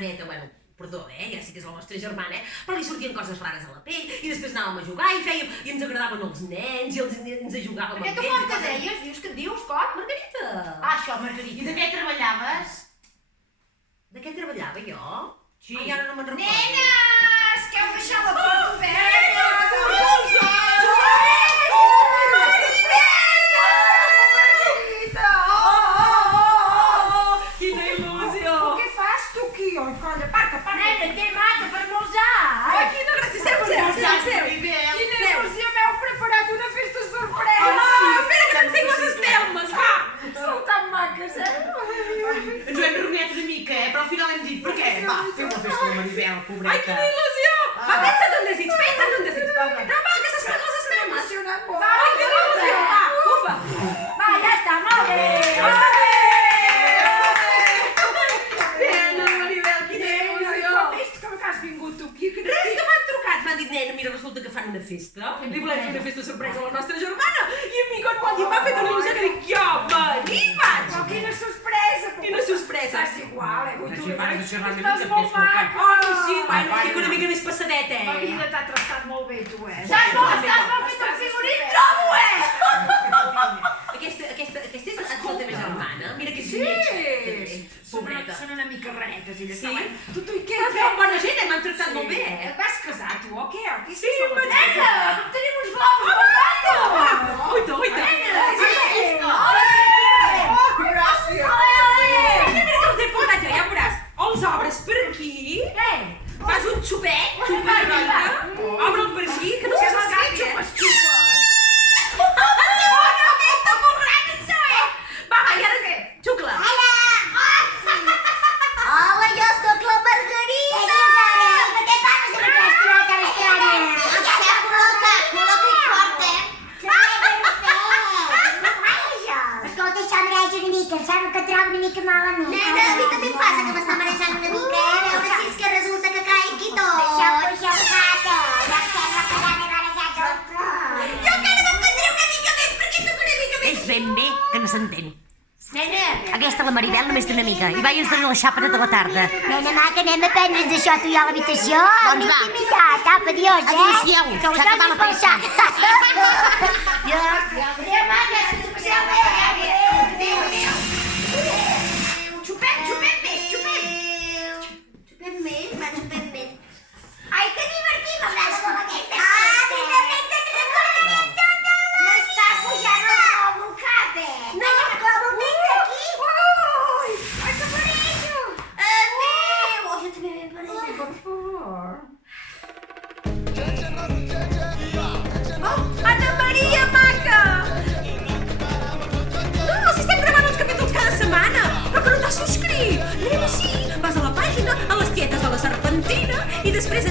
neta, bueno, perdó, ja sé que és la vostra germana, però li sortien coses rares a la pell, i després anàvem a jugar i fèiem, i ens agradaven els nens, i ens ajugàvem amb ells. Aquesta com que deies? Dius que et dius, com? Margarita. Ah, això, Margarita. I de què treballaves? De què treballava jo? Sí. Ai, ara no me'n recordo. Nenes, que heu deixat la porta oberta! Quina il·lusió! Què fas tu aquí? Oi, colla, aparta. Nena, què mata per moljar? Ai, quina gràcia! Seu! Quina il·lusió, m'heu preparat una festa sorpresa! Espera que t'ensenyo les espelmes, va! Sou tan maques, Ens ho hem reunit una mica, però al final hem dit, per què? Va, fem la festa de la Maribel, pobreta. Ai, quina il·lusió! Va, pensa't un desig, No, va, que s'espelmen les espelmes! emocionat molt. Va, quina il·lusió! Va, ufa! Va, ja està, molt bé! Nena, Maribel, quina il·lusió! Com que has vingut tu aquí? Res, que m'han trucat, m'han dit, nena, mira, resulta que fan una festa, li volem fer una festa sorpresa a la nostra germana, i a mi quan m'ho han dit m'ha fet una il·lusió que dic, jo, venir, vaig! Però quina sorpresa! Quina sorpresa! Estàs igual, avui tu... Així van a xerrar una Estàs mica, molt que és maca! Oh, sí, bueno, estic una mica més passadeta, La vida t'ha tractat molt bé, tu, Estàs molt fet el figurit, trobo, Aquesta és la teva germana, mira que lletja. Pobreta. Són una mica raretes, elles. Sí? Tu i què? Però són bona gent, m'han tractat molt bé, Et vas casar, tu, o què? Sí, vaig Nena, tenim uns globus de bata! Oita, oita! Nena, sí! Gràcies! Mira que els he portat jo, ja veuràs. Els obres per aquí, Què? fas un xupet, obre'l per aquí, que no saps què és, Xupes, xupes! Va, i ara què? Xucla! Hola, jo sóc la Margarita! Què passa amb aquesta cara estranya? Col·loca i porta. Escolta, això mareja una mica, em sembla que trobo una mica malament. Nena, a mi també em passa que m'està marejant una mica, A veure si és que resulta que caigui tot. Deixeu gata, ja sembla que ja m'he marejat del tot. Jo encara me'n prendré una mica més, perquè sóc una mica més... És ben bé que no s'entén. Nena! Aquesta, la Maribel, només té una mica. I va i ens dona la xapa tota la tarda. Nena, maca, anem a prendre's d'això tu i jo a l'habitació. Doncs va. Intimitat, apa, adiós, Adéu-siau, Que ho s'ha acabat la festa. Adéu, maca, que us passeu bé! Adéu! Xupem més, xupem! Xupem més. Ai, que divertim, m'agrada molt aquesta. Ah, mira, te'n recordarem tota la... M'està pujant el globus, cabe! No, com ho tens aquí? Ui! Ai, que marejo! Adéu. Jo també m'he pareja. Per favor. Anna Maria, maca! No, si estem gravant els capítols cada setmana, però que no t'has subscrit! Nena, sí, vas a la pàgina, a les tietes de la Serpentina, i després